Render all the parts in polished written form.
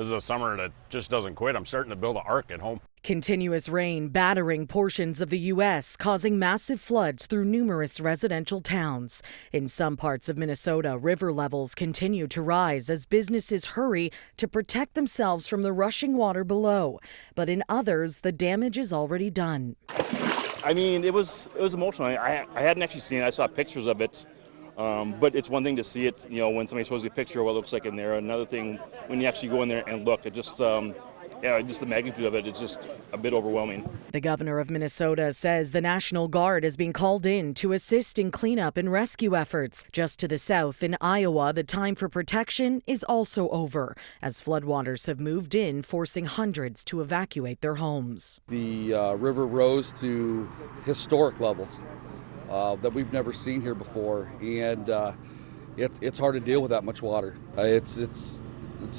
This is a summer that just doesn't quit. I'm starting to build an ark at home. Continuous rain battering portions of the U.S., causing massive floods through numerous residential towns. In some parts of Minnesota, river levels continue to rise as businesses hurry to protect themselves from the rushing water below. But in others, the damage is already done. I mean, it was emotional. I hadn't actually seen it. I saw pictures of it. But it's one thing to see it, when somebody shows you a picture of what it looks like in there. Another thing, when you actually go in there and look, it just, just the magnitude of it, it's just a bit overwhelming. The governor of Minnesota says the National Guard is being called in to assist in cleanup and rescue efforts. Just to the south in Iowa, the time for protection is also over, as floodwaters have moved in, forcing hundreds to evacuate their homes. The river rose to historic levels that we've never seen here before, and it's hard to deal with that much water. It's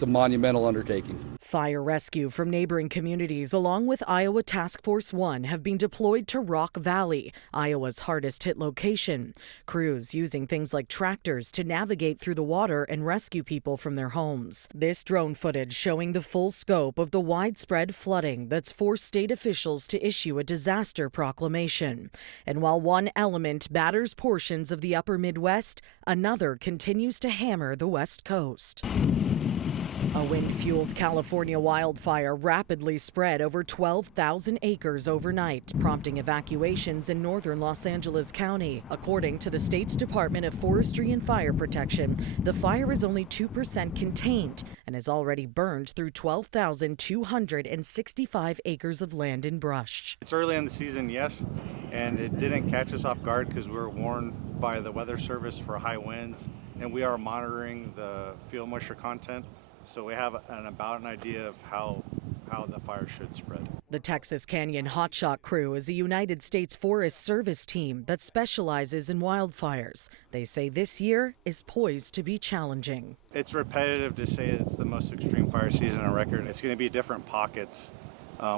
a monumental undertaking. Fire rescue from neighboring communities, along with Iowa Task Force 1, have been deployed to Rock Valley, Iowa's hardest hit location. Crews using things like tractors to navigate through the water and rescue people from their homes. This drone footage showing the full scope of the widespread flooding that's forced state officials to issue a disaster proclamation. And while one element batters portions of the upper Midwest, another continues to hammer the West Coast. A wind-fueled California wildfire rapidly spread over 12,000 acres overnight, prompting evacuations in northern Los Angeles County. According to the state's Department of Forestry and Fire Protection, the fire is only 2% contained and has already burned through 12,265 acres of land and brush. It's early in the season, yes, and it didn't catch us off guard because we were warned by the Weather Service for high winds, and we are monitoring the fuel moisture content. So we have about an idea of how the fire should spread. The Texas Canyon Hotshot Crew is a United States Forest Service team that specializes in wildfires. They say this year is poised to be challenging. It's repetitive to say it's the most extreme fire season on record. It's going to be different pockets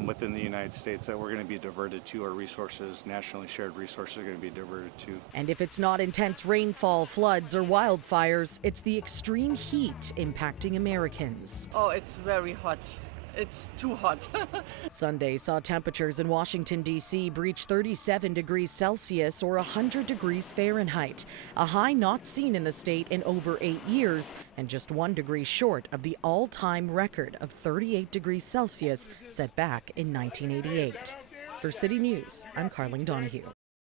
within the United States that we're going to be diverted to, or resources, nationally shared resources are going to be diverted to. And if it's not intense rainfall, floods, or wildfires, it's the extreme heat impacting Americans. Oh, it's very hot. It's too hot. Sunday saw temperatures in Washington, D.C. breach 37 degrees Celsius or 100 degrees Fahrenheit, a high not seen in the state in over 8 years and just 1 degree short of the all-time record of 38 degrees Celsius set back in 1988. For City News, I'm Karling Donoghue.